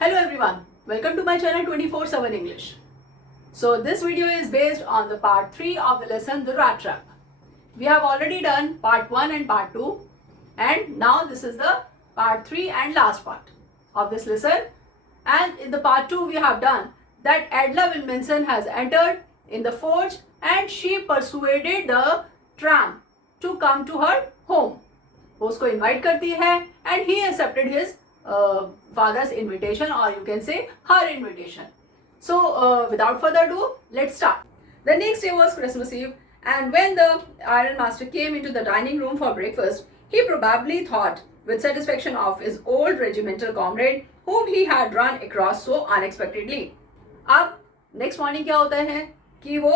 Hello everyone, welcome to my channel 24/7 English. So this video is based on the part 3 of the lesson The Rat Trap. We have already done part 1 and part 2 and now this is the part 3 and last part of this lesson. And in the part 2 we have done that Adela Wilkinson has entered in the forge and she persuaded the tramp to come to her home. वो उसको invite करती है and he accepted his father's invitation, or you can say her invitation. So without further ado, let's start. The next day was Christmas Eve, and when the Iron Master came into the dining room for breakfast, he probably thought with satisfaction of his old regimental comrade whom he had run across so unexpectedly. अब next morning क्या होता है कि वो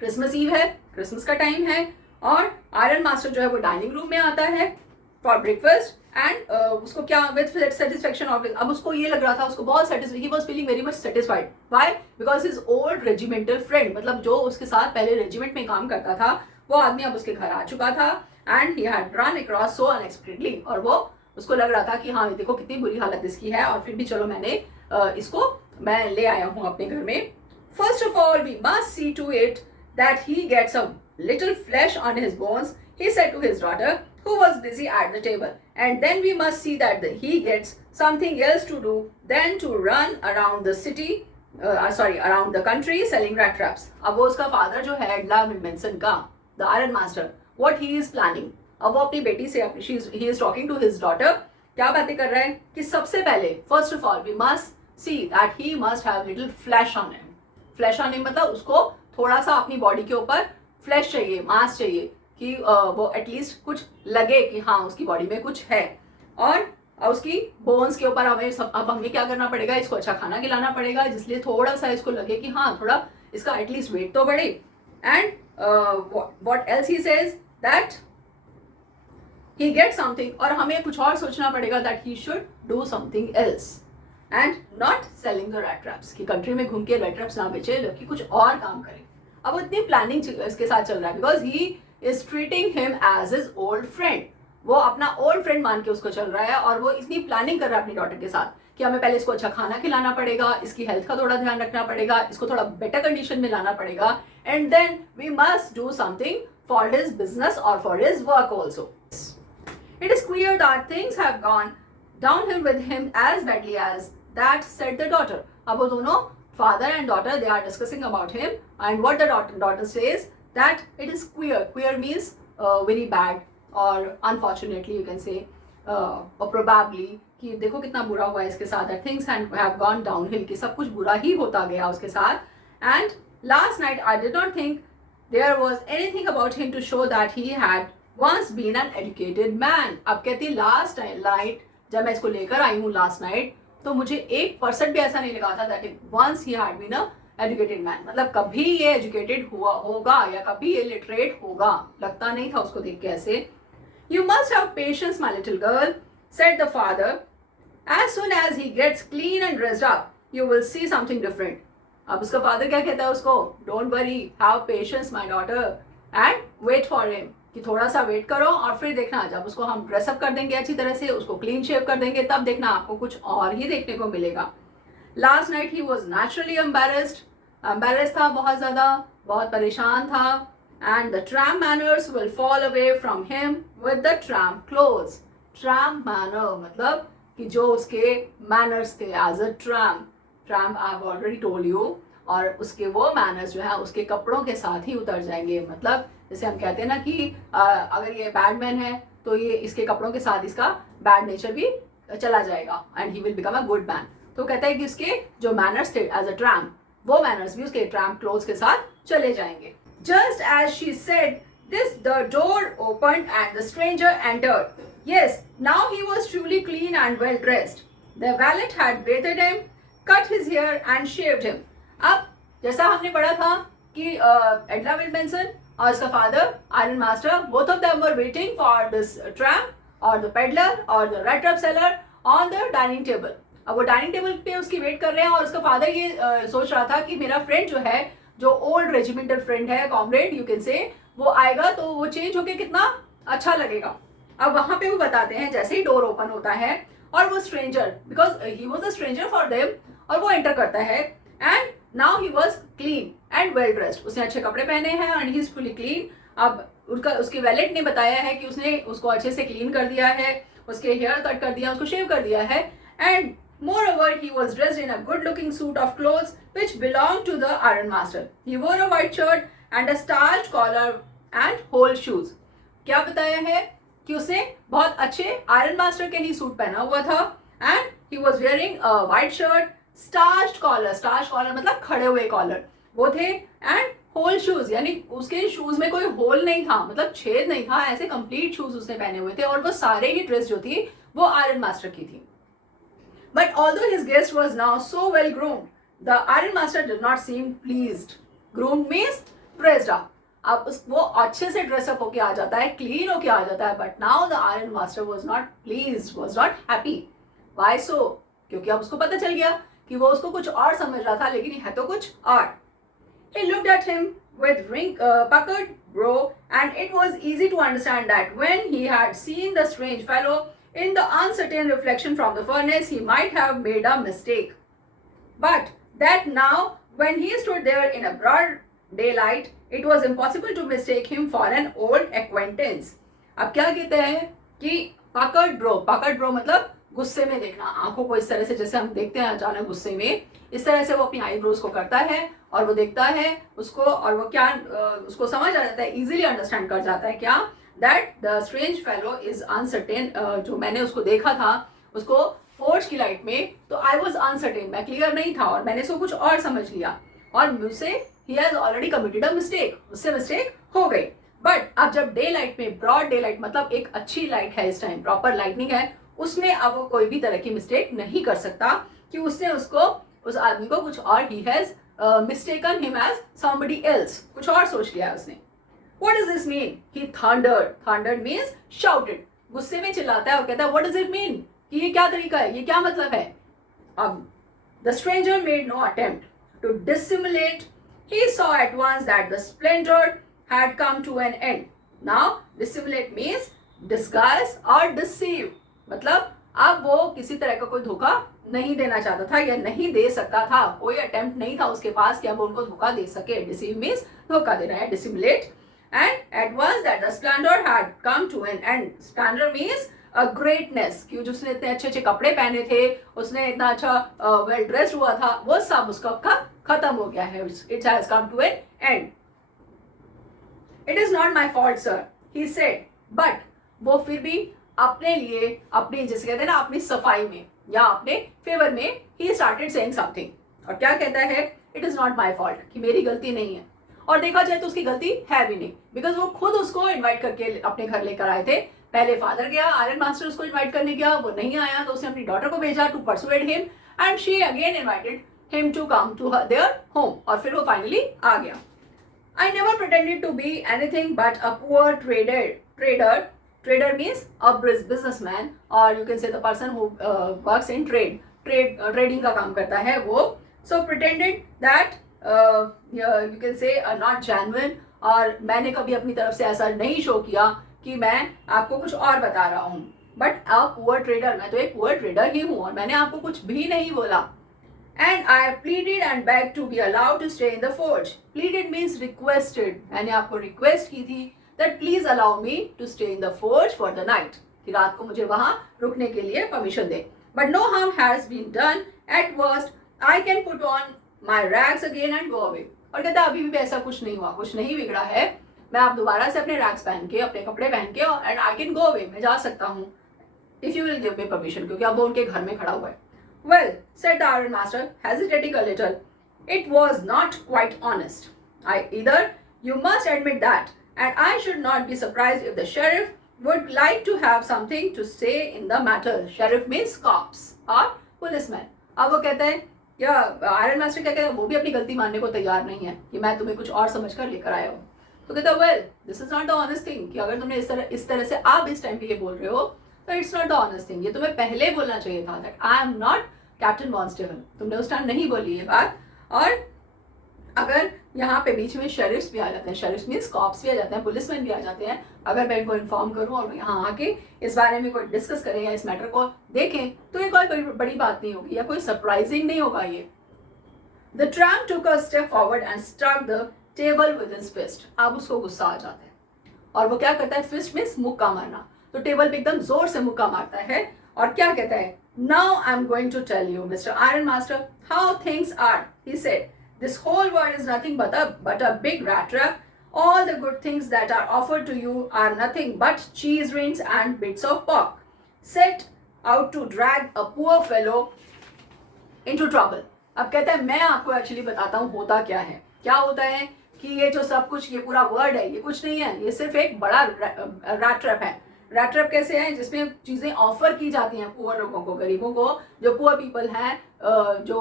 Christmas ewe है, Christmas का time है और आयरन मास्टर जो है वो डाइनिंग रूम में आता है फॉर ब्रेकफास्ट एंड उसको क्या विद सेटिस्फेक्शन ऑफ, अब उसको ये लग रहा था, उसको बहुत satisfied, he was feeling very much satisfied. Why? Because his old regimental friend, मतलब जो उसके साथ पहले रेजिमेंट में काम करता था वो आदमी अब उसके घर आ चुका था and he had run across so unexpectedly. और वो उसको लग रहा था कि हाँ देखो कितनी बुरी हालत इसकी है और फिर भी चलो मैंने इसको मैं ले आया हूँ अपने घर में. First of all we must see to it that he gets a little flesh on his bones, he said to his daughter, who was busy at the table. And then we must see that he gets something else to do than to run around the city, around the country selling rat traps. अब वो उसका father जो है एडला Wilkinson का, the Iron Master, what he is planning. अब वो अपनी बेटी से he is talking to his daughter. क्या बातें कर रहा है कि सबसे पहले first of all we must see that he must have little flesh on him. Flesh on him मतलब उसको थोड़ा सा अपनी बॉडी के ऊपर फ्लैश चाहिए, मांस चाहिए कि वो एटलीस्ट कुछ लगे कि हाँ उसकी बॉडी में कुछ है. और उसकी बोन्स के ऊपर अब हमें क्या करना पड़ेगा, इसको अच्छा खाना खिलाना पड़ेगा जिसलिए थोड़ा सा इसको लगे कि हाँ थोड़ा इसका एटलीस्ट वेट तो बढ़े. And what else he says that he get something, और हमें कुछ और सोचना पड़ेगा that he should do something else and not selling the rat traps, कि कंट्री में घूम के रैट ट्रैप्स ना बेचे जबकि कुछ और काम करे. अब वो इतनी प्लानिंग इसके साथ चल रहा है because he is treating him as his old friend. वो अपना ओल्ड फ्रेंड मान के उसको चल रहा है और वो इतनी प्लानिंग कर रहा है अपनी डॉटर के साथ कि हमें पहले इसको अच्छा खाना खिलाना पड़ेगा, इसकी हेल्थ का थोड़ा ध्यान रखना पड़ेगा, इसको थोड़ा बेटर कंडीशन में लाना पड़ेगा and then we must do something for his business और for his work also. It is clear that things have gone downhill with him as badly as that said the daughter. अब वो दोनों father and daughter, they are discussing about him, and what the daughter says that it is queer means very bad or unfortunately you can say or probably कि देखो कितना बुरा हुआ है इसके साथ, that things have gone downhill, कि सब कुछ बुरा ही होता गया उसके साथ. And last night I did not think there was anything about him to show that he had once been an educated man. अब कहती last night जब मैं इसको लेकर आई हूँ last night तो मुझे 1% भी ऐसा नहीं लगा था that once he had been a educated man, मतलब कभी ये एजुकेटेड हुआ होगा या कभी ये लिटरेट होगा, लगता नहीं था उसको देख के ऐसे. You must have patience my little girl said the father, as soon as he gets clean and dressed up you will see something different. अब उसका फादर क्या कहता है उसको, don't worry, have patience my daughter and wait for him, कि थोड़ा सा wait करो और फिर देखना जब उसको हम ड्रेसअप कर देंगे अच्छी तरह से, उसको क्लीन शेव कर देंगे, तब देखना आपको कुछ और ही देखने को मिलेगा. Last night he was naturally embarrassed था, बहुत ज़्यादा, बहुत परेशान था. And the tramp manners will fall away from him with the tramp clothes. Tramp manner मतलब कि जो उसके मैनर्स थे as a tramp I have already told you, और उसके वो मैनर्स जो है उसके कपड़ों के साथ ही उतर जाएंगे. मतलब जैसे हम कहते हैं ना कि अगर ये बैड मैन है तो ये इसके कपड़ों के साथ इसका बैड नेचर भी चला जाएगा and he will become a good man. तो कहता है कि उसके जो मैनर्स थे एज अ ट्रैम्प, वो मैनर्स भी उसके ट्रैम्प क्लोथ्स के साथ चले जाएंगे. Just as she said this the door opened and the stranger entered. Yes, now he was truly clean and well dressed. The valet had bathed him, cut his hair and shaved him. अब जैसा हमने पढ़ा था कि एडला Wilkinson और उसका father iron master, both of them were waiting for this tramp or the peddler or the rat trap seller on the dining table. अब वो डाइनिंग टेबल पे उसकी वेट कर रहे हैं और उसका फादर ये सोच रहा था कि मेरा फ्रेंड जो है, जो ओल्ड रेजिमेंटल फ्रेंड है, कॉमरेड यू कैन से, वो आएगा तो वो चेंज होके कितना अच्छा लगेगा. अब वहां पे वो बताते हैं जैसे ही डोर ओपन होता है और वो stranger, because he was a stranger for them, और वो एंटर करता है and now he was clean and well dressed, उसने अच्छे कपड़े पहने हैं and he is fully clean. अब उसके वैलेट ने बताया है कि उसने उसको अच्छे से क्लीन कर दिया है, उसके हेयर कट कर दिया, उसको शेव कर दिया है, and moreover he was dressed in a good looking suit of clothes which belonged to the iron master. He wore a white shirt and a starched collar and whole shoes. क्या बताया है कि उसने बहुत अच्छे आयरन मास्टर के ही suit पहना हुआ था and he was wearing a white shirt, starched collar मतलब खड़े हुए कॉलर वो थे, एंड होल शूज यानी उसके शूज में कोई होल नहीं था, मतलब छेद नहीं था, ऐसे कंप्लीट शूज उसने पहने हुए थे, और वो सारे ही ड्रेस जो थी वो आयरन मास्टर की थी। But although his guest was now so well groomed, the iron master did not seem pleased. Groomed means dressed up. अब वो अच्छे से ड्रेसअप होके आ जाता है, क्लीन होके आ जाता है, but now the iron master was not pleased, was not happy. Why so? क्योंकि अब उसको पता चल गया कि वो उसको कुछ और समझ रहा था, लेकिन है तो कुछ और। He looked at him with puckered brow, and it was easy to understand that when he had seen the strange fellow in the uncertain reflection from the furnace, he might have made a mistake. But that now, when he stood there in a broad daylight, it was impossible to mistake him for an old acquaintance. अब क्या कहते हैं कि पकड़ bro मतलब गुस्से में देखना, आंखों को इस तरह से जैसे हम देखते हैं अचानक गुस्से में, इस तरह से वो अपनी आईब्रोज को करता है और वो देखता है उसको, और वो क्या उसको समझ आ जाता है, इजीली अंडरस्टैंड कर जाता है क्या, that the strange fellow is uncertain. जो मैंने उसको देखा था उसको फोर्ज की लाइट में, तो आई वॉज अनसर्टेन, मैं क्लियर नहीं था और मैंने उसको कुछ और समझ लिया, और मुझसे he has already committed a mistake, उससे मिस्टेक हो गई। बट अब जब डे लाइट में, ब्रॉड डे लाइट मतलब एक अच्छी लाइट है, इस टाइम प्रॉपर लाइटनिंग है, उसमें अब वो कोई भी तरह की मिस्टेक नहीं कर सकता कि उसने उसको, उस आदमी को कुछ और, he has mistaken him as somebody else, कुछ और सोच लिया उसने। What does this mean? He thundered. Thundered means shouted. गुस्से में चिल्लाता है और कहता है What does it mean? कि ये क्या तरीका है, ये क्या मतलब है। अब the stranger made no attempt to dissimulate. He saw at once that the splendor had come to an end. Now dissimulate means disguise or deceive. मतलब अब वो किसी तरह का कोई धोखा नहीं देना चाहता था या नहीं दे सकता था, कोई अटेम्प्ट नहीं था उसके पास कि अब उनको धोखा दे सके। डिसीव मीन्स धोखा देना है, डिसिमुलेट। And at once that the splendor had come to an end. Splendor means a greatness, कि जो उसने इतने अच्छे अच्छे कपड़े पहने थे, उसने इतना अच्छा वेल ड्रेस्ड हुआ था, वो सब उसका खत्म हो गया है। It has come to an end. It is not my fault, sir, he said. But वो फिर भी अपने लिए, अपनी जैसे कहते हैं ना, अपनी सफाई में या अपने फेवर में he started saying something. और क्या कहता है? It is not my fault, कि मेरी गलती नहीं है। और देखा जाए तो उसकी गलती है भी नहीं, बिकॉज वो खुद उसको इनवाइट करके अपने घर लेकर आए थे। पहले फादर गया, आयरन मास्टर उसको इनवाइट करने गया, वो नहीं आया तो उसने अपनी डॉटर को भेजा to persuade him, and she again invited him to come to their home, और फिर वो फाइनली आ गया। I never pretended to be anything but a poor trader means a businessman, और you can say the person who works in trading का काम करता है वो। So pretended that you can say not genuine, और मैंने कभी अपनी तरफ से ऐसा नहीं शो किया कि मैं आपको कुछ और बता रहा हूँ। बट अ पुअर ट्रेडर, मैं तो एक पुअर ट्रेडर ही हूँ और मैंने आपको कुछ भी नहीं बोला। And I pleaded and begged to be allowed to stay in the forge. Pleaded means requested, मैंने आपको रिक्वेस्ट की थी that please allow me to stay in the forge for the night, कि रात को मुझे वहां रुकने के लिए परमिशन दे। But no harm has been done, at worst I can put on My rags again and go away. और कहता अभी भी ऐसा कुछ नहीं हुआ, कुछ नहीं बिगड़ा है, मैं आप दोबारा से अपने रैग्स पहन के, अपने कपड़े पहन के, and I can go away, मैं जा सकता हूँ, if you will give me permission, क्योंकि अब वो उनके घर में खड़ा हुआ है। Well said the iron master hesitating a little, it was not quite honest. I either you must admit that, and I should not be surprised if the sheriff would like to have something to say in the matter. Sheriff means cops और policeman. अब वो कहते हैं, या iron master क्या कहता है, वो भी अपनी गलती मानने को तैयार नहीं है कि मैं तुम्हें कुछ और समझकर लेकर आया हूँ। तो कहता है well this is not the honest thing, कि अगर तुमने इस तरह से आप इस टाइम पे ये बोल रहे हो तो it's not the honest thing, ये तुम्हें पहले बोलना चाहिए था that I am not captain Bonstable. तुमने उस टाइम नहीं बोली ये बात, और अगर यहाँ पे बीच में शेरिफ्स भी आ जाते हैं, शेरिफ्स मीन्स कॉप्स भी आ जाते हैं, पुलिसमैन भी आ जाते हैं। अगर मैं इनको इन्फॉर्म करूँ और यहाँ आके इस बारे में कोई डिस्कस करें या इस मैटर को देखें तो ये कोई बड़ी बात नहीं होगी या कोई सरप्राइजिंग नहीं होगा ये। The tramp took a step forward and struck the table with his fist. अब उसको गुस्सा आ जाता है और वो क्या करता है, फिस्ट मीन्स मुक्का मारना, तो टेबल पे एकदम जोर से मुक्का मारता है और क्या कहता है, now I am going to tell you mister iron master how things are, he said, this whole world is nothing but a big rat trap. All the good things that are offered to you are nothing but cheese rings and bits of pork, set out to drag a poor fellow into trouble. अब कहता है मैं आपको actually बताता हूँ होता क्या है। क्या होता है कि ये जो सब कुछ, ये पूरा वर्ड है, ये कुछ नहीं है, ये सिर्फ एक बड़ा रैट ट्रैप है। रैट ट्रैप कैसे है, जिसमें चीज़ें ऑफर की जाती हैं पुअर लोगों को, गरीबों को, जो पुअर पीपल हैं, जो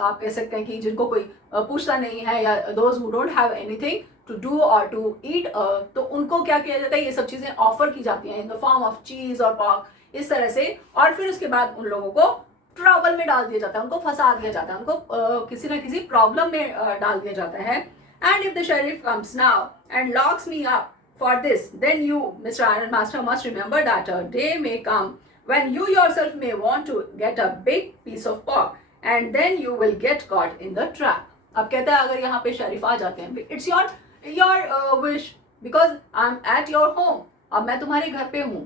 आप कह सकते हैं कि जिनको कोई पूछता नहीं है, या those who don't have anything to do और टू ईट, तो उनको क्या किया जाता है, ये सब चीज़ें ऑफर की जाती हैं इन द फॉर्म ऑफ चीज़ और पॉक, इस तरह से। और फिर उसके बाद उन लोगों को ट्रबल में डाल दिया जाता है, उनको फंसा दिया जाता है, उनको किसी ना किसी प्रॉब्लम में डाल दिया जाता है। And if the sheriff comes now and locks me up for this, then you, Mr. Iron Master, must remember that a day may come when you yourself may want to get a big piece of pork, and then you will get caught in the trap. अब कहता है अगर यहाँ पे शरीफ आ जाते हैं, it's your wish because I'm at your home. अब मैं तुम्हारे घर पे हूँ.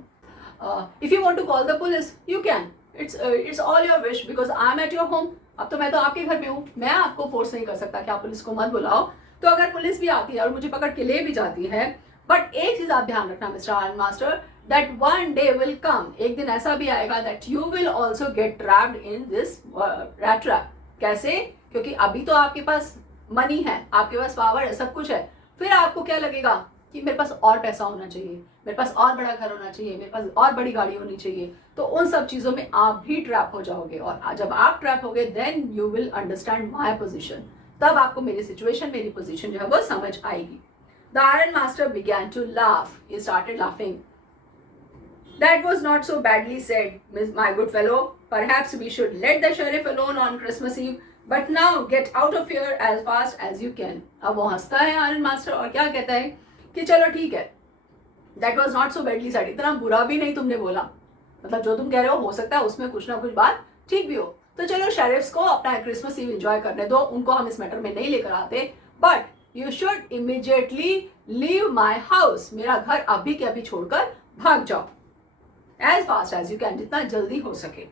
If you want to call the police, you can. It's all your wish because I'm at your home. अब तो मैं तो आपके घर पे हूँ, मैं आपको फोर्स नहीं कर सकता कि आप पुलिस को मत बुलाओ। तो अगर पुलिस भी आती है और मुझे पकड़ के ले भी जाती है, बट एक चीज आप ध्यान रखना mister iron master, that one day will come, एक दिन ऐसा भी आएगा that you will also get trapped in this rat trap. कैसे? क्योंकि अभी तो आपके पास मनी है, आपके पास पावर है, सब कुछ है, फिर आपको क्या लगेगा कि मेरे पास और पैसा होना चाहिए, मेरे पास और बड़ा घर होना चाहिए, मेरे पास और बड़ी गाड़ी होनी चाहिए, तो उन सब चीज़ों में आप भी ट्रैप हो जाओगे। और जब आप ट्रैप होगे then you will understand my position, तब आपको मेरी सिचुएशन, मेरी पोजिशन जो है वो समझ आएगी। The Iron Master began to laugh. He started laughing. That was not so badly said, my good fellow. Perhaps we should let the sheriff alone on Christmas Eve. But now get out of here as fast as you can. अब वो हंसता है Iron Master और क्या कहता है कि चलो ठीक है, That was not so badly said. इतना बुरा भी नहीं तुमने बोला, मतलब जो तुम कह रहे हो सकता है उसमें कुछ ना कुछ बात ठीक भी हो। तो चलो शेरिफ्स को अपना क्रिसमस ईव एंजॉय करने दो, उनको हम इस मैटर में नहीं लेकर आते, but You should immediately leave my house. मेरा घर अभी के अभी छोड़कर भाग जाओ, as fast as you can, जितना जल्दी हो सके।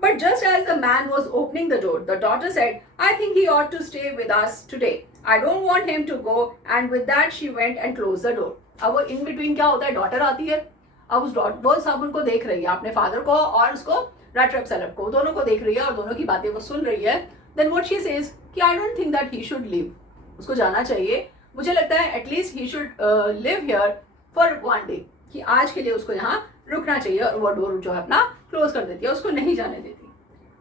But just as the man was opening the door, the daughter said, I think he ought to stay with us today. I don't want him to go. And with that she went and closed the door. अब वो in between क्या होता है, daughter आती है, अब वो सब उनको देख रही है, अपने फादर को और उसको रैट ट्रैप सेलर को, दोनों को देख रही है और दोनों की बातें वो सुन रही है। Then what she says कि I don't think that he should leave. उसको जाना चाहिए, मुझे लगता है at least he should live here for one day, कि आज के लिए उसको यहाँ रुकना चाहिए, और वो डोर जो है अपना क्लोज कर देती है, उसको नहीं जाने देती।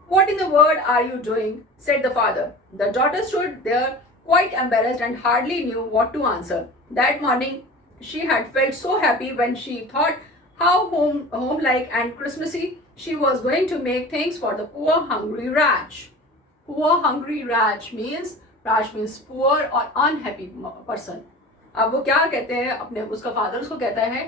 What in the world are you doing? said the father. The daughter stood there quite embarrassed and hardly knew what to answer. That morning she had felt so happy when she thought how home-like and Christmassy she was going to make things for the poor hungry rat. Poor hungry rat means Raj means poor और unhappy person. अब वो क्या कहते हैं, अपने उसका father उसको कहता है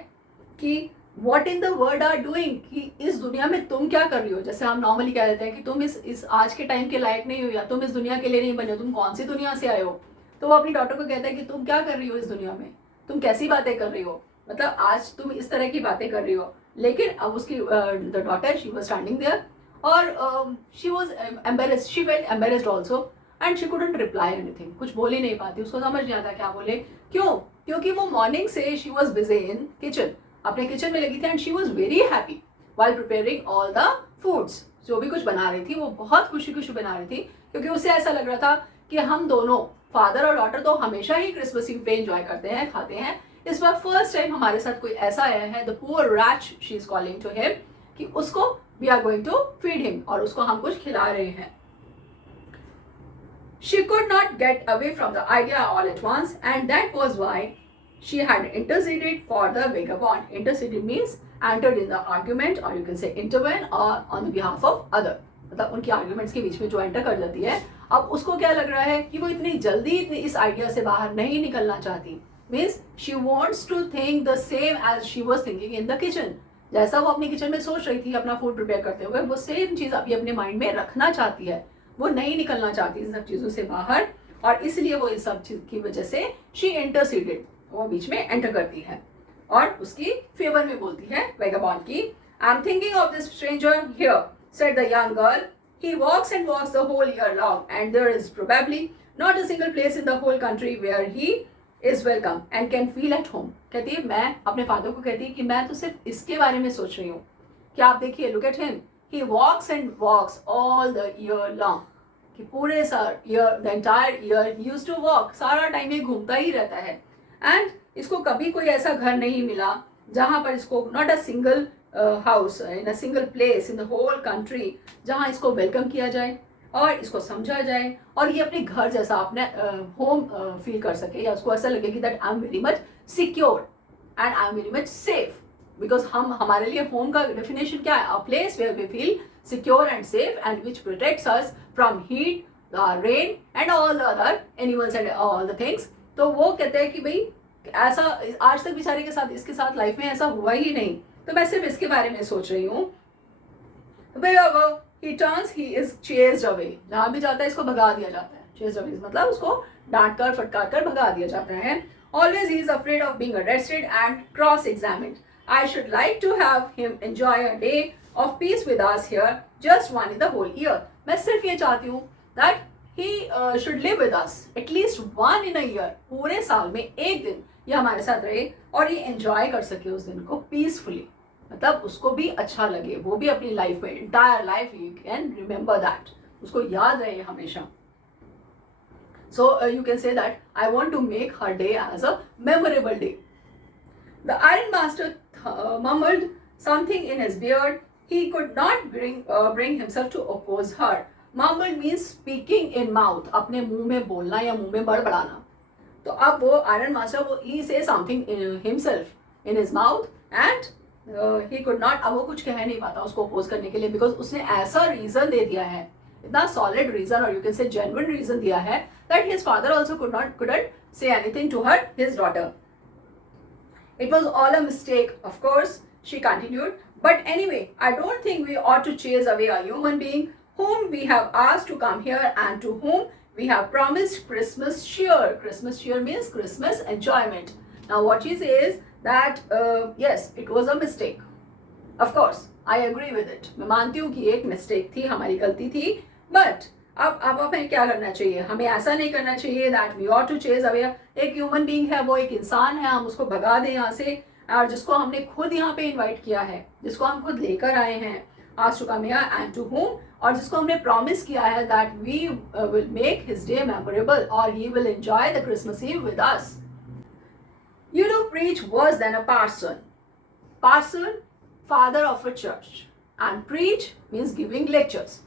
कि what in the world are doing, कि इस दुनिया में तुम क्या कर रही हो। जैसे हम नॉर्मली कह देते हैं कि तुम इस आज के टाइम के लायक नहीं हो, या तुम इस दुनिया के लिए नहीं बने हो, तुम कौन सी दुनिया से आए हो। तो वो अपनी डॉटर को कहता है कि तुम क्या कर रही हो इस दुनिया में, तुम कैसी बातें कर रही हो, मतलब आज तुम इस तरह की बातें कर रही हो। लेकिन अब उसकी the daughter she was standing there और she was embarrassed, she felt embarrassed also and she couldn't reply anything, कुछ बोल ही नहीं पाती, उसको समझ नहीं आता क्या बोले। क्यों? क्योंकि वो मॉर्निंग से she was busy in kitchen, अपने किचन में लगी थी, and she was very happy while preparing all the foods. जो भी कुछ बना रही थी वो बहुत खुशी खुशी बना रही थी, क्योंकि उसे ऐसा लग रहा था कि हम दोनों फादर और डॉटर तो हमेशा ही क्रिसमस ईव पे एंजॉय करते हैं, खाते हैं, इस बार फर्स्ट टाइम हमारे साथ कोई ऐसा आया है, the poor rat she is calling to him, कि उसको we are going to feed him, और उसको हम कुछ खिला रहे हैं। She could not get away from the idea all at once, and that was why she had interceded for the vagabond. Interceded means entered in the argument, or you can say intervene or on the behalf of other. मतलब उनकी arguments के बीच में जो enter कर जाती है, अब उसको क्या लग रहा है कि वो इतनी जल्दी इतनी इस आइडिया से बाहर नहीं निकलना चाहती। Means she wants to think the same as she was thinking in the kitchen. जैसा वो अपनी किचन में सोच रही थी अपना फूड प्रिपेयर करते हुए, वो सेम चीज़ अभी अपने माइंड में रखना चाहती है। वो नहीं निकलना चाहती इन सब चीज़ों से बाहर, और इसलिए वो इस सब चीज़ की वजह से शी इंटरसीडेड, वो बीच में एंटर करती है और उसकी फेवर में बोलती है वेगाबॉन्ड की। I am thinking of this stranger here, said the young girl. He walks and walks the whole year long, and there is probably not a single place in the whole country where he is welcome and can feel at home. कहती है, मैं अपने father को कहती है कि मैं तो सिर्फ इसके बारे में सोच रही हूँ कि आप देखिए, look at him, he walks and walks all the year long. कि पूरे साल year, the entire year he used to walk, सारा टाइम ये घूमता ही रहता है। And इसको कभी कोई ऐसा घर नहीं मिला जहाँ पर इसको not a single house in a single place in the whole country जहाँ इसको वेलकम किया जाए और इसको समझा जाए और ये अपने घर जैसा अपने होम फील कर सके, या उसको ऐसा लगे कि that I am very much secure and I am very much safe. Because हम हमारे लिए होम का डेफिनेशन क्या है? A place where we feel secure and safe and which protects us from heat, rain and all the other animals and all the things. तो वो कहते हैं कि भाई ऐसा आज तक बेचारे के साथ, इसके साथ लाइफ में ऐसा हुआ ही नहीं, तो मैं सिर्फ इसके बारे में सोच रही हूँ। He turns, he is chased away. जहाँ भी जाता है इसको भगा दिया जाता है। Chased away मतलब उसको डांट कर फटकार कर भगा दिया जाता है। Always he is afraid of being arrested and cross-examined. I should like to have him enjoy a day of peace with us here, just one in the whole year. मैं सिर्फ ये चाहती हूँ that he should live with us at least one in a year. पूरे साल में एक दिन ये हमारे साथ रहे और ये एंजॉय कर सके उस दिन को पीसफुली, मतलब उसको भी अच्छा लगे, वो भी अपनी लाइफ में entire life you can remember that, उसको याद रहे हमेशा। So you can say that I want to make her day as a memorable day. The iron master mumbled something in his beard. He could not bring himself to oppose her. Mumbled means speaking in mouth, अपने मुंह में बोलना या मुंह में बड़बड़ाना। तो अब वो आयरन मास्टर, वो he say something himself in his mouth and he could not, अब वो कुछ कह नहीं पाता उसको अपोज करने के लिए, बिकॉज उसने ऐसा रीजन दे दिया है, इतना सॉलिड रीजन और you can say genuine reason दिया है that his father also couldn't say anything to her, his daughter. It was all a mistake, of course, she continued, but anyway, I don't think we ought to chase away a human being whom we have asked to come here and to whom we have promised Christmas cheer. Christmas cheer means Christmas enjoyment. Now what she says that yes, it was a mistake. Of course, I agree with it. मैं मानती हूँ कि एक mistake थी, हमारी गलती थी, but अब हमें क्या करना चाहिए? हमें ऐसा नहीं करना चाहिए that we ought to chase away. एक ह्यूमन बीइंग है, वो एक इंसान है, हम उसको भगा दें यहाँ से, और जिसको हमने खुद यहाँ पे इनवाइट किया है, जिसको हम खुद लेकर आए हैं, asked to come here and to whom, और जिसको हमने प्रॉमिस किया है that we will make his day memorable or he will enjoy the Christmas Eve with us. You do preach worse than a parson. Parson, father of a church, and preach means giving lectures.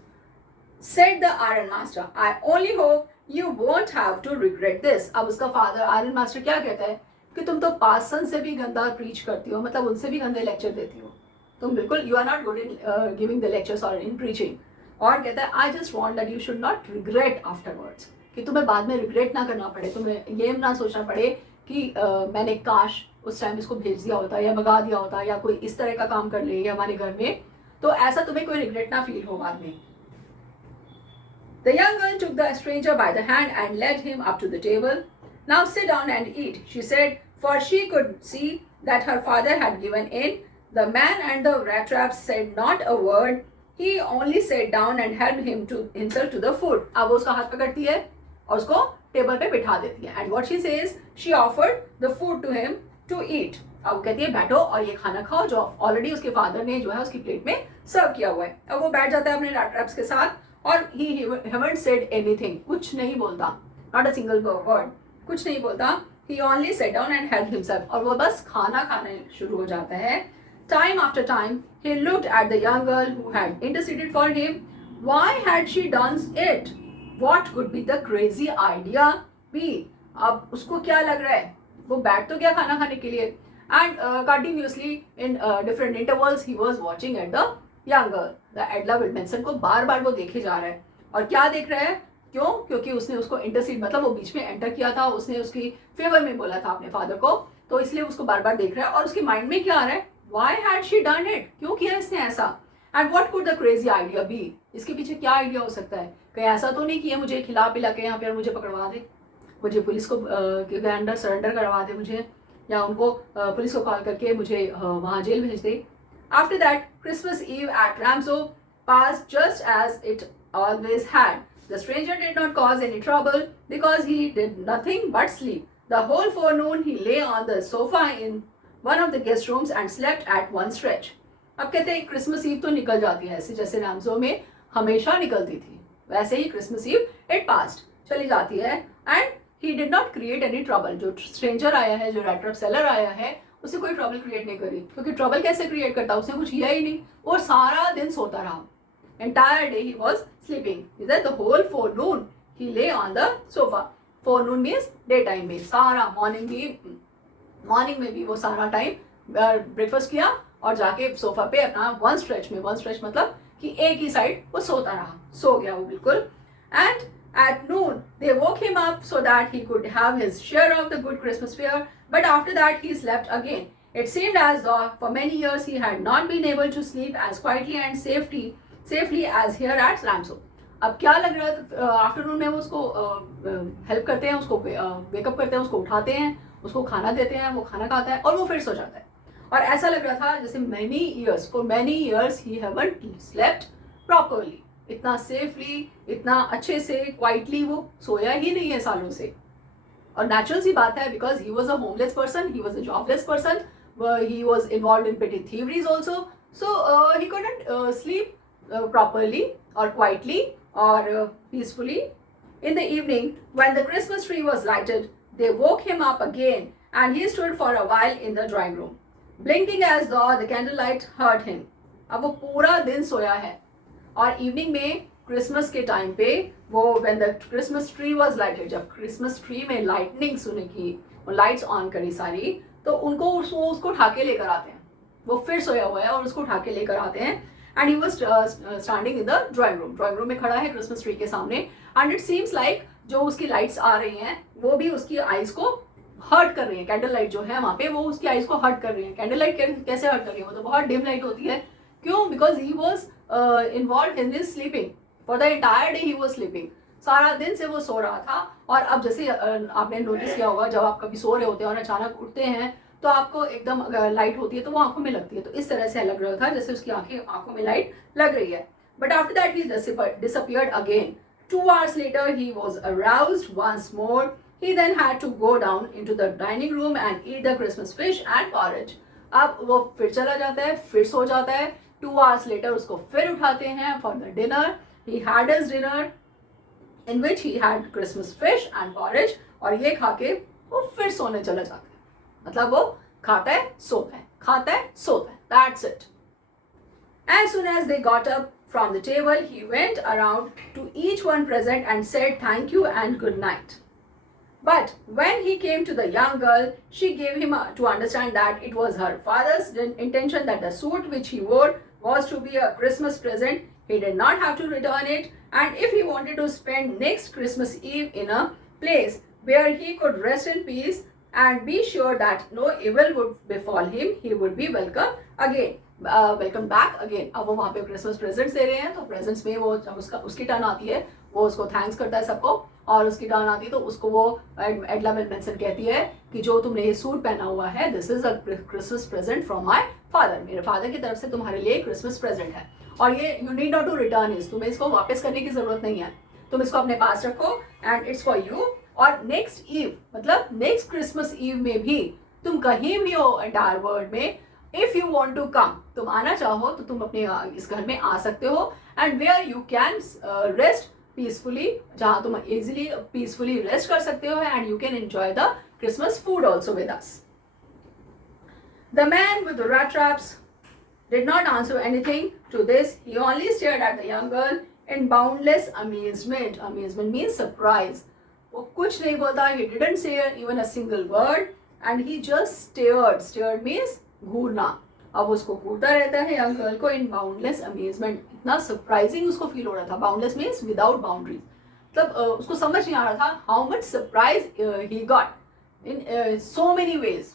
Said the iron master, I only hope you won't have to regret this. अब उसका father iron master क्या कहता है कि तुम तो person से भी गंदा प्रीच करती हो, मतलब उनसे भी गंदे लेक्चर देती हो, तुम बिल्कुल you are not good in giving the lectures और इन प्रीचिंग. और कहता है I just want that you should not regret afterwards, कि तुम्हें बाद में रिग्रेट ना करना पड़े, तुम्हें ये ना सोचना पड़े कि मैंने काश उस टाइम इसको भेज दिया होता या भगा दिया होता या कोई इस तरह का काम कर ले हमारे घर में, तो ऐसा तुम्हें कोई रिग्रेट ना फील हो बाद में. The young girl took the stranger by the hand and led him up to the table. Now sit down and eat, she said, for she could see that her father had given in. The man and the rat trap said not a word. He only sat down and helped himself to the food. अब उसका हाथ पकड़ती है और उसको table पे बिठा देती है. And what she says, she offered the food to him to eat. अब कहती है बैठो और ये खाना खाओ जो ऑलरेडी उसके फादर ने जो है उसकी प्लेट में सर्व किया हुआ है. अब वो बैठ जाता है अपने रैट ट्रैप्स के साथ और he haven't said anything, कुछ नहीं बोलता, not a single word, कुछ नहीं बोलता. He only sat down and helped himself, और वो बस खाना खाने शुरू हो जाता है. Time after time, he looked at the young girl who had interceded for him. Why had she done it? What could be the crazy idea be? अब उसको क्या लग रहा है? वो बैठ तो गया खाना खाने के लिए, and continuously in different intervals he was watching at the young girl, the Edla Wilkinson को बार बार वो देखे जा रहा है. और क्या देख रहा है? क्यों? क्योंकि उसने उसको इंटरसीड, मतलब वो बीच में एंटर किया था, उसने उसकी फेवर में बोला था अपने फादर को, तो इसलिए उसको बार बार देख रहा है. और उसके माइंड में क्या आ रहा है? Why had she done it? क्यों किया इसने ऐसा? And what could the crazy idea be? इसके पीछे क्या आइडिया हो सकता है? कहीं ऐसा तो नहीं किया मुझे खिला पिला के यहाँ पे और मुझे पकड़वा दे, मुझे पुलिस को के अंडर सरेंडर करवा दे मुझे, या उनको पुलिस को कॉल करके मुझे वहाँ जेल भेज दे. After that, Christmas Eve at Ramsau passed just as it always had. The stranger did not cause any trouble because he did nothing but sleep. The whole forenoon he lay on the sofa in one of the guest rooms and slept at one stretch. अब कहते हैं Christmas ewe तो निकल जाती है, ऐसे जैसे रैम्सो में हमेशा निकलती थी, वैसे ही क्रिसमस ईव इट पास्ट चली जाती है. And he did not create any trouble. जो स्ट्रेंजर आया है, जो rat trap सेलर आया है, उसे कोई ट्रबल क्रिएट नहीं करी, क्योंकि ट्रबल कैसे क्रिएट करता, उसने कुछ किया ही नहीं, और सारा दिन सोता रहा. Entire day he was sleeping. He said the whole forenoon he lay on the sofa. Forenoon means daytime में, सारा मॉर्निंग में भी वो सारा टाइम ब्रेकफास्ट किया और जाके सोफा पे अपना वन स्ट्रेच मतलब कि एक ही साइड वो सोता रहा, सो गया वो बिल्कुल. And at noon they woke him up so that he could have his share of the good Christmas fare, but after that he slept again. It seemed as though for many years he had not been able to sleep as quietly and safely as here at Ramsau. अब क्या लग रहा है? Afternoon में वो उसको help करते हैं, उसको वेकअप करते हैं, उसको उठाते हैं, उसको खाना देते हैं, वो खाना खाता है और वो फिर सो जाता है. और ऐसा लग रहा था जैसे for many years he haven't slept properly. इतना सेफली, इतना अच्छे से, क्वाइटली वो सोया ही नहीं है सालों से. और नेचुरल सी बात है, because he was a homeless person, he was a jobless person, he was involve in पेटी थीवरीज also, so he couldn't sleep properly or quietly or peacefully. In the evening, when the Christmas tree was lighted, they woke him up again and he stood for a while in the drawing room, blinking as though the candlelight hurt him. अब वो पूरा दिन सोया है और evening में Christmas के time पे वो when the Christmas tree was lighted, जब क्रिसमस ट्री में लाइटनिंग सुने की, वो लाइट्स ऑन करी सारी, तो उनको उसको उठा के लेकर आते हैं. वो फिर सोया हुआ है और उसको उठा के लेकर आते हैं. And he was standing in the drawing room में खड़ा है क्रिसमस ट्री के सामने. एंड इट सीम्स लाइक जो उसकी लाइट्स आ रही हैं वो भी उसकी आइज को हर्ट कर रही है. कैंडल लाइट जो है वहाँ पे वो उसकी आइज को हर्ट कर रही है. कैंडल लाइट कैसे हर्ट कर रही है? वो तो बहुत डिम लाइट होती है. क्यों? Because he was involve in this sleeping for the entire day. He was sleeping, सारा दिन से वो सो रहा था. और अब जैसे आपने नोटिस किया होगा, जब आप कभी सो रहे होते हैं और अचानक उठते हैं तो आपको एकदम लाइट होती है तो वो आंखों में लगती है, तो इस तरह से लग रहा था जैसे उसकी आंखों में लाइट लग रही है. But after that he disappeared again. 2 hours later he was aroused once more. He then had to go down into the dining room and eat the Christmas fish and porridge. अब वो फिर चला जाता है, फिर सो जाता है. 2 hours later उसको फिर उठाते हैं for the dinner. He had his dinner in which he had Christmas fish and porridge, और ये खा के वो फिर सोने चला जाता है. मतलब वो खाता है सोता है, खाता है सोता है. That's it. As soon as they got up from the table, he went around to each one present and said thank you and good night. But when he came to the young girl, she gave him to understand that it was her father's intention that the suit which he wore was to be a Christmas present. He did not have to return it, and if he wanted to spend next Christmas Eve in a place where he could rest in peace and be sure that no evil would befall him, he would be welcome again. Welcome back again. अब वो वहाँ पे Christmas presents दे रहे हैं, तो presents में वो जब उसकी टर्न आती है वो उसको थैंक्स करता है सबको, और उसकी टर्न आती है तो उसको वो एडला विल्किंसन कहती है कि जो तुमने ये सूट पहना हुआ है, this is a Christmas present from my father. मेरे फादर की तरफ से तुम्हारे लिए क्रिसमस प्रेजेंट है, और ये you need not to return इस, तुम्हें इसको वापस करने की जरूरत नहीं है, तुम इसको अपने पास रखो एंड इट्स फॉर यू. और नेक्स्ट ईव मतलब नेक्स्ट क्रिसमस ईव में भी तुम कहीं भी हो एंटायर वर्ल्ड में, if you want to come, तुम आना चाहो तो तुम अपने इस घर में आ सकते हो. And where you can rest peacefully, जहाँ तुम इजिली पीसफुली रेस्ट कर सकते हो, and you can enjoy the Christmas food also with us. The man with the rat traps did not answer anything to this. He only stared at the young girl in boundless amazement. Amazement means surprise. वो कुछ नहीं बोलता. He didn't say even a single word, and he just stared. Stared means घूरना. अब उसको घूरता रहता है young girl को इन boundless amazement. इतना सरप्राइजिंग उसको फील हो रहा था. Boundless means without boundaries. मतलब उसको समझ नहीं आ रहा था how much surprise he got in so many ways.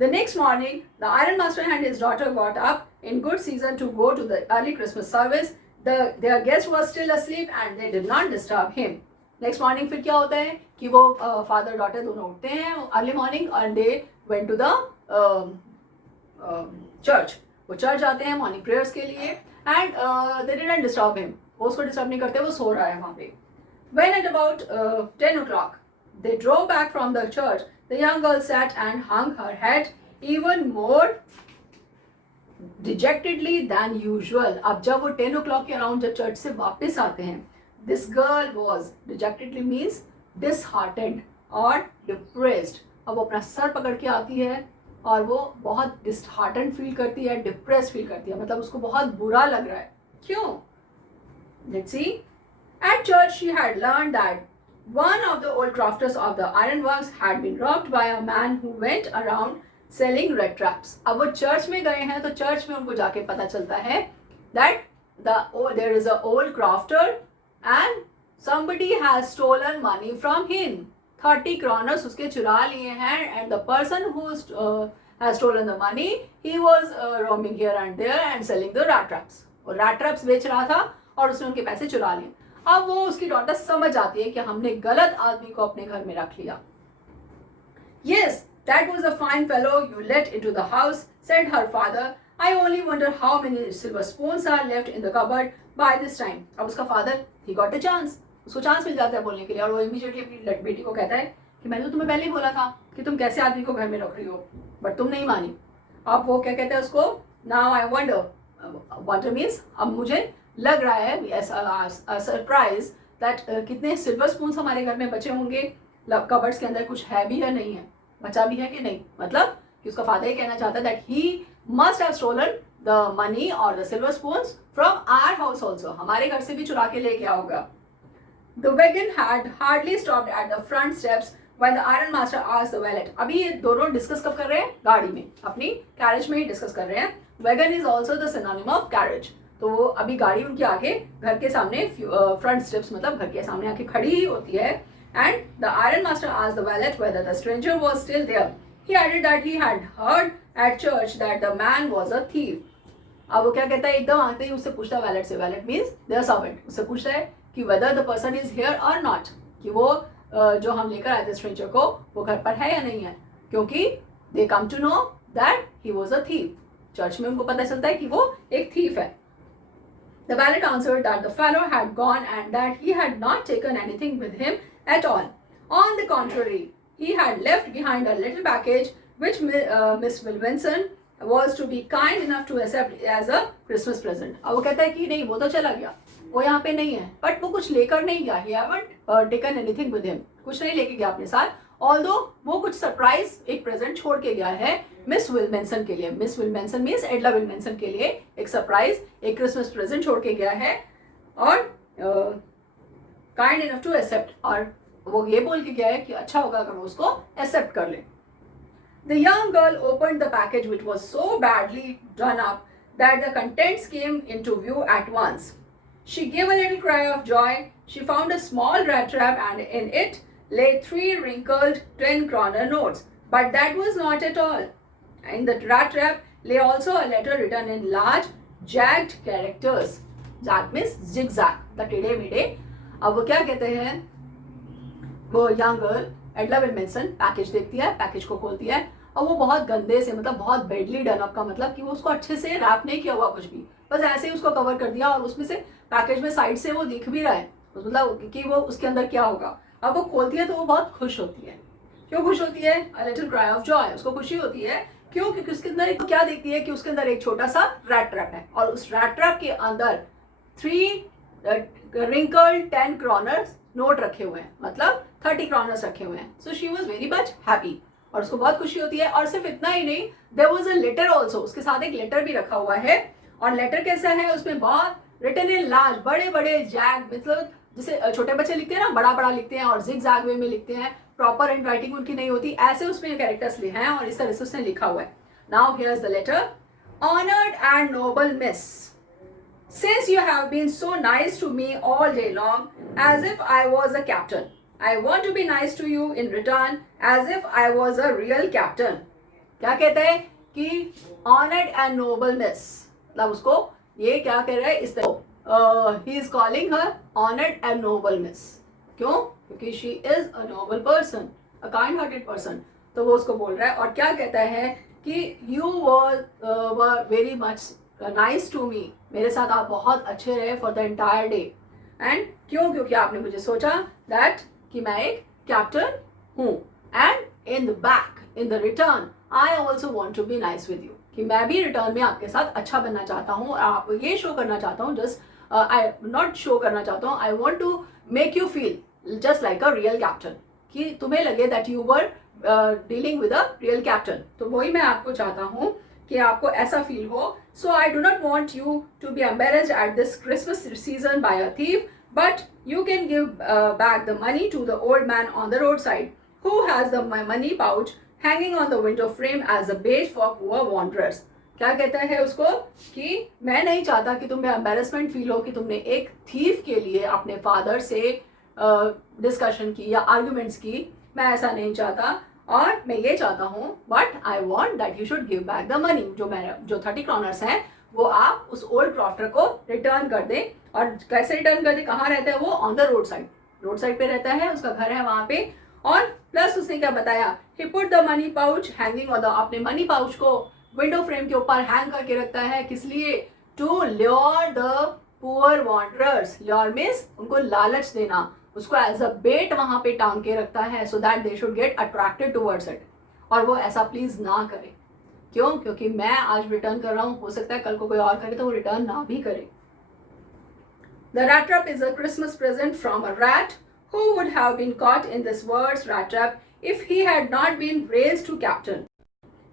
The next morning, the Iron Master and his daughter got up in good season to go to the early Christmas service. Their guest was still asleep and they did not disturb him. Next morning फिर क्या होता है कि वो father daughter दोनों उठते हैं early morning और they went to the church. वो चर्च जाते हैं मॉर्निंग प्रेयर्स के लिए and they didn't disturb him. वो उसको डिस्टर्ब नहीं करते, वो सो रहा है वहाँ पे. When at about 10 o'clock they drove back from the church, the young girl sat and hung her head even more dejectedly than usual. अब जब वो 10 o'clock के अराउंड जब चर्च से वापस आते हैं, this girl was dejectedly means disheartened और depressed. अब वो अपना सर पकड़ के आती है और वो बहुत disheartened फील करती है, depressed फील करती है. मतलब उसको बहुत बुरा लग रहा है. क्यों? Let's see. At church, she had learned that one of the old crafters of the ironworks had been robbed by a man who went around selling red traps. अब वो चर्च में गए हैं तो चर्च में उनको जाके पता चलता है that there is a old crafter and somebody has stolen money from him. 30 kroners उसके चुरा लिए हैं and the person who has stolen the money, he was roaming here and there and selling the rat traps. वो rat traps बेच रहा था और उसने उनके पैसे चुरा लिए. अब वो उसकी डॉटर समझ आती है कि हमने गलत आदमी को अपने घर में रख लिया. Yes, that was a fine fellow you let into the house, said her father. I only wonder how many silver spoons are left in the cupboard by this time. अब उसका father, he got a chance. उसको chance मिल जाता है बोलने के लिए और वो इमीडिएटली अपनी बेटी को कहता है कि मैंने तो तुम्हें पहले ही बोला था कि तुम कैसे आदमी को घर में रख रही हो, बट तुम नहीं मानी. अब वो क्या कहता है उसको, now I wonder means अब मुझे लग रहा है सरप्राइज दैट कितने सिल्वर स्पून्स हमारे घर में बचे होंगे, कबर्ड्स के अंदर कुछ है भी या नहीं है, बचा भी है कि नहीं. मतलब कि उसका फादर ये कहना चाहता है that he must have stolen the money और the silver spoons from our house also. हमारे घर से भी चुरा के ले गया होगा. The wagon had hardly stopped at the front steps when the iron master asked the valet. अभी ये दोनों डिस्कस कब कर रहे हैं? गाड़ी में, अपनी कैरेज में ही डिस्कस कर रहे हैं. Wagon is also the synonym of carriage. तो वो अभी गाड़ी उनके आगे घर के सामने फ्रंट स्टेप्स मतलब घर के सामने आके खड़ी ही होती है. And the iron master asked the valet whether the stranger was still there. He added that he had heard at church that the man was a thief. अब वो क्या कहता है, एकदम आते ही उससे पूछता है वैलेट से, वैलेट मीन्स देयर सर्वेंट, उससे पूछता है कि whether the person is here और नॉट, कि वो जो हम लेकर आए थे स्ट्रेंजर को वो घर पर है या नहीं है, क्योंकि they come to know that he was a thief. Church में उनको पता चलता है कि वो एक थीफ है. The valet answered that the fellow had gone and that he had not taken anything with him at all. On the contrary, he had left behind a little package which Miss Wilkinson was to be kind enough to accept as a Christmas present. अब वो कहता है कि नहीं, वो तो चला गया, वो यहाँ पे नहीं है, बट वो कुछ लेकर नहीं गया. He haven't taken anything with him. कुछ नहीं लेके गया अपने साथ. ऑल्दो वो कुछ सरप्राइज एक प्रेजेंट छोड़ के गया है मिस विल्मेंसन के लिए. मिस विल्मेंसन मीन्स एडला विल्मेंसन के लिए एक सरप्राइज, एक क्रिसमस प्रेजेंट छोड़ के गया है और काइंड इनफ टू एक्सेप्ट, और वो ये बोल के गया है कि अच्छा होगा अगर वो उसको एक्सेप्ट कर ले. The young girl opened the package which was so badly done up that the contents came into view at once. She give a little cry of joy. She found a small rat trap and in it lay 3 wrinkled 10-kroner notes. But that was not at all. In the rat trap lay also a letter written in large jagged characters. Jagged means zigzag, the टेढ़े मेढ़े. अब वो क्या कहते हैं, वो young girl एडला विल्मेंसन package देखती है, पैकेज को खोलती है और वो बहुत गंदे से, मतलब बहुत बेडली डन अप का मतलब कि वो उसको अच्छे से रैप नहीं किया हुआ कुछ भी, बस ऐसे ही उसको कवर कर दिया और उसमें से पैकेज में साइड से वो दिख भी रहा है मतलब कि वो उसके अंदर क्या होगा. अब वो खोलती है तो वो बहुत खुश होती है. क्यों खुश होती है? अ लिटिल क्राई ऑफ जॉय. उसको खुशी होती है क्यों? क्योंकि उसके अंदर क्या देखती है कि उसके अंदर एक छोटा सा रैट ट्रैप है और उस रैट ट्रैप के अंदर 3 wrinkled 10 kroners नोट रखे हुए हैं, मतलब 30 kroners रखे हुए हैं. So she was very much happy और उसको बहुत खुशी होती है. और सिर्फ इतना ही नहीं, there was a letter also, उसके साथ एक लेटर भी रखा हुआ है. और लेटर कैसा है, उसमें बहुत रिटन इन लार्ज, बड़े बड़े जैग, मतलब जैसे छोटे बच्चे लिखते हैं ना, बड़ा बड़ा लिखते हैं और जिग जैग वे में लिखते हैं, प्रॉपर हैंड राइटिंग उनकी नहीं होती, ऐसे उसमें कैरेक्टर्स लिखे हैं और इस तरह से उसने लिखा हुआ है. Now here is the letter. Honored and noble miss, since you have been so nice to me all day long, as if I was a captain, I want to be nice to you in return, as if I was a real captain. क्या कहते हैं कि honored and noble miss, मतलब उसको ये क्या कह रहा है इस तरह, he is calling her honored and noble miss. क्यों? क्योंकि she is a noble person, a kind-hearted person. तो वो उसको बोल रहा है और क्या कहता है कि you were very much nice to me, मेरे साथ आप बहुत अच्छे रहे for the entire day. And क्यों? क्योंकि आपने मुझे सोचा that कि मैं एक कैप्टन हूँ. And in the back, in the return, I also want to be nice with you. कि मैं भी रिटर्न में आपके साथ अच्छा बनना चाहता हूँ और आपको ये शो करना चाहता हूँ, जस्ट आई नॉट शो करना चाहता हूँ, I want to make you feel just like a real captain, कि तुम्हें लगे that you were dealing with a real captain. तो वही मैं आपको चाहता हूँ कि आपको ऐसा फील हो. So I do not want you to be embarrassed at this Christmas season by a thief, but you can give back the money to the old man on the roadside who has the money pouch hanging on the window frame as a bait for poor wanderers. क्या कहता है उसको कि मैं नहीं चाहता कि तुम्हें एम्बेरसमेंट फील हो कि तुमने एक थीफ के लिए अपने फादर से डिस्कशन की या आर्ग्यूमेंट्स की. मैं ऐसा नहीं चाहता और मैं ये चाहता हूँ but I want that you should give back the money. जो 30 करोनर्स हैं वो आप उस ओल्ड क्रॉफ्टर को रिटर्न कर दें. और कैसे रिटर्न कर दें? कहाँ रहता है वो? ऑन द रोड साइड पे रहता है, उसका घर है वहाँ पे. और प्लस उसने क्या बताया, he put the money pouch hanging on the, अपने मनी पाउच को विंडो फ्रेम के ऊपर हैंग करके रखता है. किस लिए? To lure the poor wanderers. Lure means उनको लालच देना, उसको एज अ बेट वहाँ पे टांग के रखता है so that they should get attracted towards it. और वो ऐसा प्लीज ना करे. क्यों? क्योंकि मैं आज रिटर्न कर रहा हूँ, हो सकता है कल को कोई और करे तो वो रिटर्न ना भी करे. The rat trap is a Christmas present from a rat who would have been caught in this world's rat trap if he had not been raised to captain,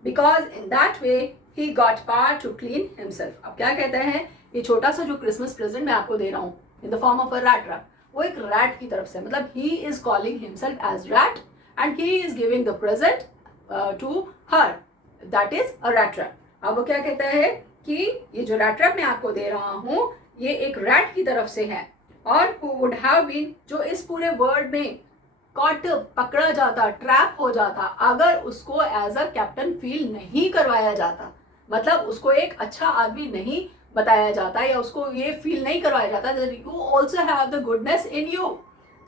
because in that way he got power to clean himself. अब क्या कहते हैं, ये छोटा सा जो Christmas present मैं आपको दे रहा हूँ in the form of a rat trap, वो एक रैट की तरफ से, मतलब he is calling himself as rat and he is giving the present to her, that is a rat trap. अब वो क्या कहता है कि ये जो rat trap मैं आपको दे रहा हूँ ये एक रैट की तरफ से है. और who would have been, जो इस पूरे वर्ड में कॉट, पकड़ा जाता, ट्रैप हो जाता अगर उसको एज अ कैप्टन फील नहीं करवाया जाता, मतलब उसको एक अच्छा आदमी नहीं बताया जाता या उसको ये फील नहीं करवाया जाता that you also have the goodness in you.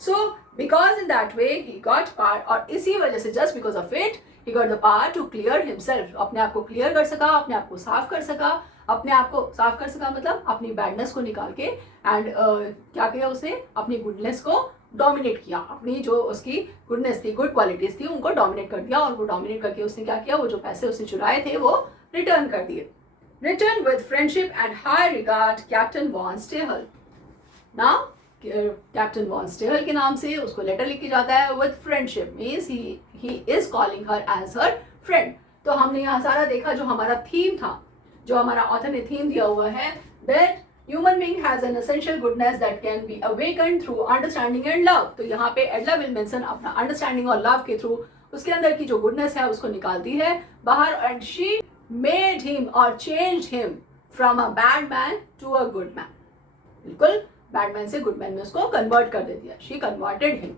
So because in that way he got power, और इसी वजह से just because of it he got the power to clear himself. अपने आप को क्लियर कर सका, अपने आप को साफ कर सका. अपने आप को साफ कर सका मतलब अपनी बैडनेस को निकाल के एंड क्या किया उसने, अपनी गुडनेस को डोमिनेट किया. अपनी जो उसकी गुडनेस थी, गुड क्वालिटीज थी, उनको डोमिनेट कर दिया. और वो डोमिनेट करके उसने क्या किया, वो जो पैसे उसने चुराए थे वो रिटर्न कर दिए. Return with friendship and high regard captain Von Stehl. Now captain Von Stehl के नाम से उसको लेटर लिखी जाता है. With friendship means he is calling her as her friend. तो हमने यहाँ सारा देखा जो हमारा थीम था, जो हमारा ऑथर ने थीम दिया हुआ है, that human being has an essential goodness that can be awakened through understanding and love. तो यहाँ पे एडला विल्मनसन अपना अंडरस्टैंडिंग और लव के थ्रू उसके अंदर की जो गुडनेस है उसको निकालती है बाहर. एंड शी मेड हिम और changed him from a bad man to a good man. बिल्कुल बैड मैन से गुड मैन में उसको कन्वर्ट कर देती है. She converted him.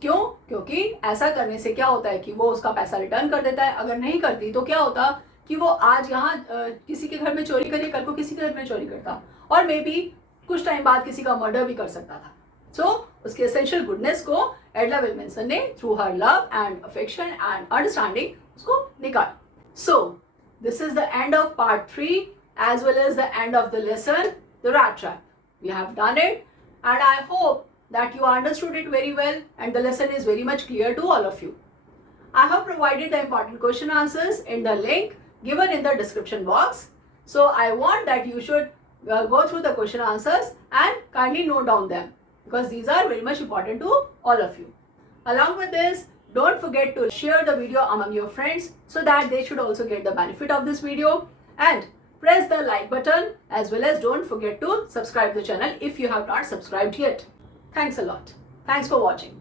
क्यों? क्योंकि ऐसा करने से क्या होता है कि वो उसका पैसा रिटर्न कर देता है. अगर नहीं करती तो क्या होता कि वो आज यहाँ किसी के घर में चोरी करे, कल को किसी के घर में चोरी करता और मे बी कुछ टाइम बाद किसी का मर्डर भी कर सकता था. सो उसके एसेंशियल गुडनेस को एडला विल्मनसन ने through her love and affection and understanding उसको निकाला. So this is the end of part 3 as well as the end of the lesson the rat trap. We have done it and I hope that you understood it very well and the lesson is very much clear to all of you. I have provided the important question answers in the link given in the description box. So I want that you should go through the question answers and kindly note down them because these are very much important to all of you. Along with this, don't forget to share the video among your friends so that they should also get the benefit of this video, and press the like button as well as don't forget to subscribe the channel if you have not subscribed yet. Thanks a lot. Thanks for watching.